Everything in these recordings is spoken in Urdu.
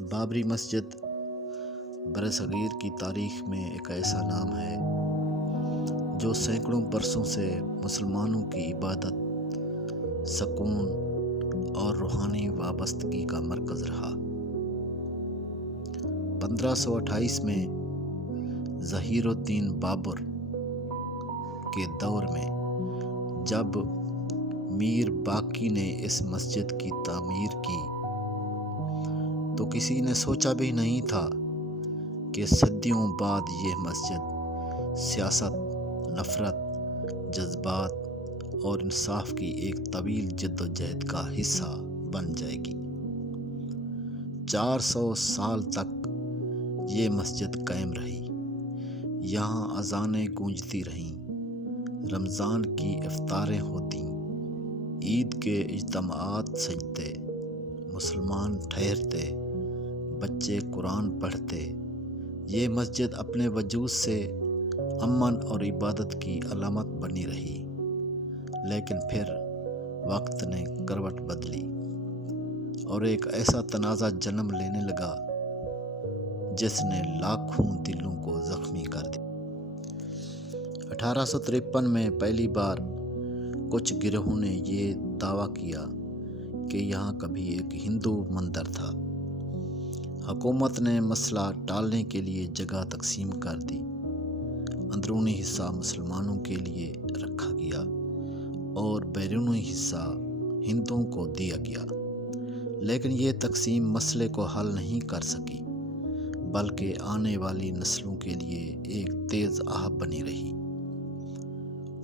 بابری مسجد برصغیر کی تاریخ میں ایک ایسا نام ہے جو سینکڑوں برسوں سے مسلمانوں کی عبادت، سکون اور روحانی وابستگی کا مرکز رہا۔ 1528 میں ظہیر الدین بابر کے دور میں جب میر باقی نے اس مسجد کی تعمیر کی تو کسی نے سوچا بھی نہیں تھا کہ صدیوں بعد یہ مسجد سیاست، نفرت، جذبات اور انصاف کی ایک طویل جدوجہد کا حصہ بن جائے گی۔ 400 سال تک یہ مسجد قائم رہی، یہاں اذانیں گونجتی رہیں، رمضان کی افطاریں ہوتیں، عید کے اجتماعات سجتے، مسلمان ٹھہرتے، بچے قرآن پڑھتے۔ یہ مسجد اپنے وجود سے امن اور عبادت کی علامت بنی رہی، لیکن پھر وقت نے کروٹ بدلی اور ایک ایسا تنازع جنم لینے لگا جس نے لاکھوں دلوں کو زخمی کر دیا۔ 1853 میں پہلی بار کچھ گروہوں نے یہ دعویٰ کیا کہ یہاں کبھی ایک ہندو مندر تھا۔ حکومت نے مسئلہ ٹالنے کے لیے جگہ تقسیم کر دی، اندرونی حصہ مسلمانوں کے لیے رکھا گیا اور بیرونی حصہ ہندوؤں کو دیا گیا، لیکن یہ تقسیم مسئلے کو حل نہیں کر سکی بلکہ آنے والی نسلوں کے لیے ایک تیز آہ بنی رہی۔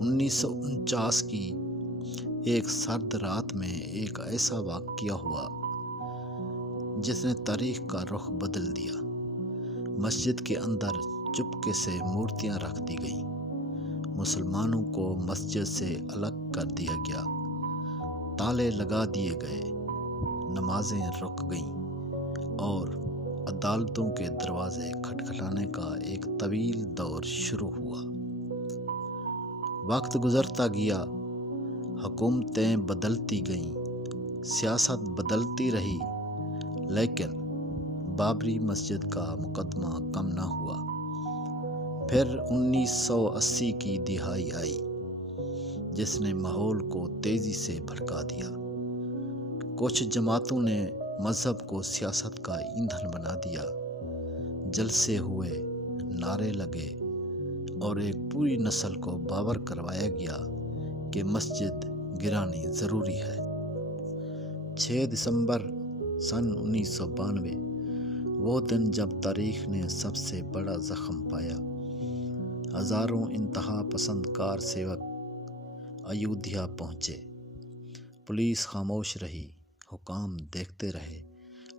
1949 کی ایک سرد رات میں ایک ایسا واقعہ ہوا جس نے تاریخ کا رخ بدل دیا۔ مسجد کے اندر چپکے سے مورتیاں رکھ دی گئیں، مسلمانوں کو مسجد سے الگ کر دیا گیا، تالے لگا دیے گئے، نمازیں رک گئیں اور عدالتوں کے دروازے کھٹکھٹانے کا ایک طویل دور شروع ہوا۔ وقت گزرتا گیا، حکومتیں بدلتی گئیں، سیاست بدلتی رہی، لیکن بابری مسجد کا مقدمہ کم نہ ہوا۔ پھر 1980 کی دہائی آئی جس نے ماحول کو تیزی سے بھڑکا دیا۔ کچھ جماعتوں نے مذہب کو سیاست کا ایندھن بنا دیا، جلسے ہوئے، نعرے لگے اور ایک پوری نسل کو باور کروایا گیا کہ مسجد گرانی ضروری ہے۔ 6 دسمبر سن 1992 وہ دن جب تاریخ نے سب سے بڑا زخم پایا۔ ہزاروں انتہا پسند کار سیوک ایودھیا پہنچے، پولیس خاموش رہی، حکام دیکھتے رہے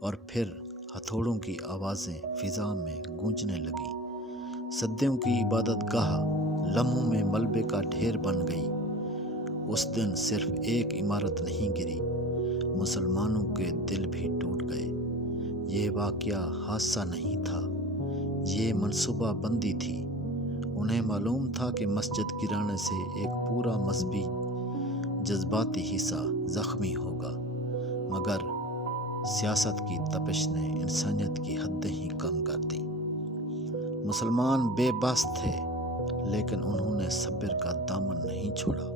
اور پھر ہتھوڑوں کی آوازیں فضا میں گونجنے لگیں۔ صدیوں کی عبادت گاہ لمحوں میں ملبے کا ڈھیر بن گئی۔ اس دن صرف ایک عمارت نہیں گری، مسلمانوں کے دل بھی ٹوٹ گئے۔ یہ واقعہ حادثہ نہیں تھا، یہ منصوبہ بندی تھی۔ انہیں معلوم تھا کہ مسجد گرانے سے ایک پورا مذہبی جذباتی حصہ زخمی ہوگا، مگر سیاست کی تپش نے انسانیت کی حدیں ہی کم کر دیں۔ مسلمان بے بس تھے، لیکن انہوں نے صبر کا دامن نہیں چھوڑا۔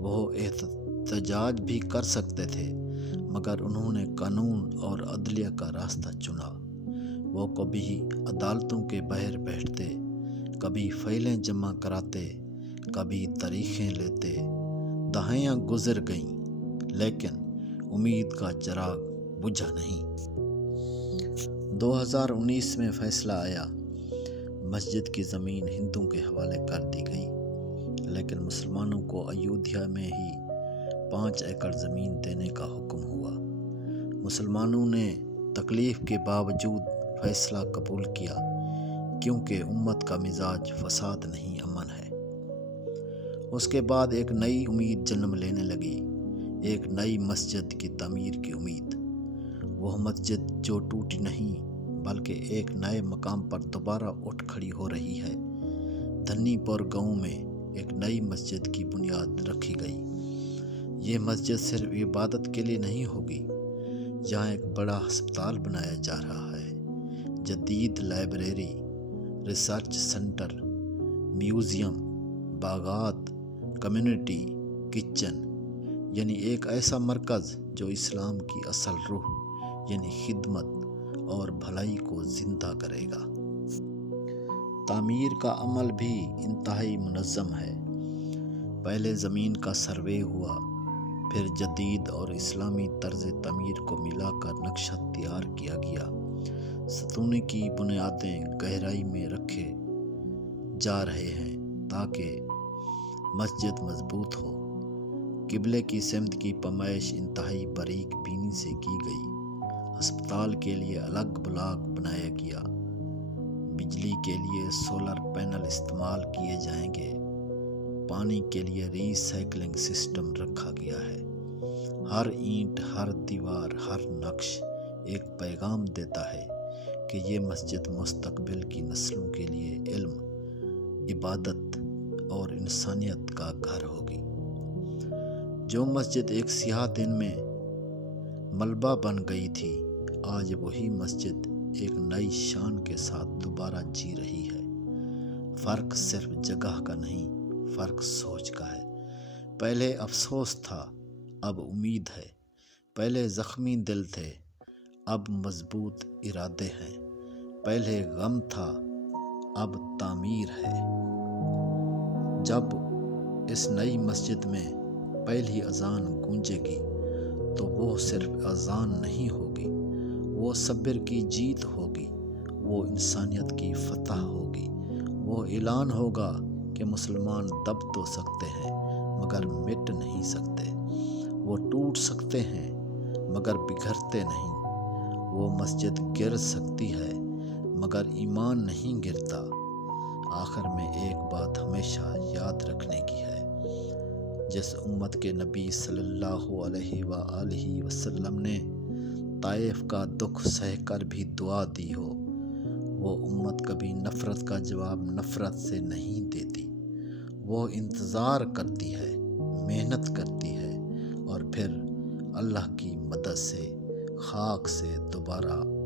وہ احتجاج بھی کر سکتے تھے، مگر انہوں نے قانون اور عدلیہ کا راستہ چنا۔ وہ کبھی عدالتوں کے باہر بیٹھتے، کبھی فائلیں جمع کراتے، کبھی تاریخیں لیتے۔ دہائیاں گزر گئیں، لیکن امید کا چراغ بجھا نہیں۔ 2019 میں فیصلہ آیا، مسجد کی زمین ہندوؤں کے حوالے کر دی گئی، لیکن مسلمانوں کو ایودھیا میں ہی 5 ایکڑ زمین دینے کا حکم ہوا۔ مسلمانوں نے تکلیف کے باوجود فیصلہ قبول کیا، کیونکہ امت کا مزاج فساد نہیں، امن ہے۔ اس کے بعد ایک نئی امید جنم لینے لگی، ایک نئی مسجد کی تعمیر کی امید۔ وہ مسجد جو ٹوٹی نہیں بلکہ ایک نئے مقام پر دوبارہ اٹھ کھڑی ہو رہی ہے۔ دھنی پور گاؤں میں ایک نئی مسجد کی بنیاد رکھی گئی۔ یہ مسجد صرف عبادت کے لیے نہیں ہوگی، یہاں ایک بڑا ہسپتال بنایا جا رہا ہے، جدید لائبریری، ریسرچ سنٹر، میوزیم، باغات، کمیونٹی کچن، یعنی ایک ایسا مرکز جو اسلام کی اصل روح یعنی خدمت اور بھلائی کو زندہ کرے گا۔ تعمیر کا عمل بھی انتہائی منظم ہے۔ پہلے زمین کا سروے ہوا، پھر جدید اور اسلامی طرز تعمیر کو ملا کر نقشہ تیار کیا گیا۔ ستون کی بنیادیں گہرائی میں رکھے جا رہے ہیں تاکہ مسجد مضبوط ہو۔ قبلے کی سمت کی پیمائش انتہائی باریک بینی سے کی گئی۔ ہسپتال کے لیے الگ بلاک بنایا گیا۔ بجلی کے لیے سولر پینل استعمال کیے جائیں گے۔ پانی کے لیے ری سائیکلنگ سسٹم رکھا گیا ہے۔ ہر اینٹ، ہر دیوار، ہر نقش ایک پیغام دیتا ہے کہ یہ مسجد مستقبل کی نسلوں کے لیے علم، عبادت اور انسانیت کا گھر ہوگی۔ جو مسجد ایک سیاہ دن میں ملبہ بن گئی تھی، آج وہی مسجد ایک نئی شان کے ساتھ دوبارہ جی رہی ہے۔ فرق صرف جگہ کا نہیں، فرق سوچ کا ہے۔ پہلے افسوس تھا، اب امید ہے۔ پہلے زخمی دل تھے، اب مضبوط ارادے ہیں۔ پہلے غم تھا، اب تعمیر ہے۔ جب اس نئی مسجد میں پہلی اذان گونجے گی تو وہ صرف اذان نہیں ہوگی، وہ صبر کی جیت ہوگی، وہ انسانیت کی فتح ہوگی۔ وہ اعلان ہوگا کہ مسلمان دب تو سکتے ہیں مگر مٹ نہیں سکتے، وہ ٹوٹ سکتے ہیں مگر بکھرتے نہیں، وہ مسجد گر سکتی ہے مگر ایمان نہیں گرتا۔ آخر میں ایک بات ہمیشہ یاد رکھنے کی ہے، جس امت کے نبی صلی اللہ علیہ وآلہ وسلم نے طائف کا دکھ سہ کر بھی دعا دی ہو، وہ امت کبھی نفرت کا جواب نفرت سے نہیں دیتی۔ وہ انتظار کرتی ہے، محنت کرتی ہے اور پھر اللہ کی مدد سے خاک سے دوبارہ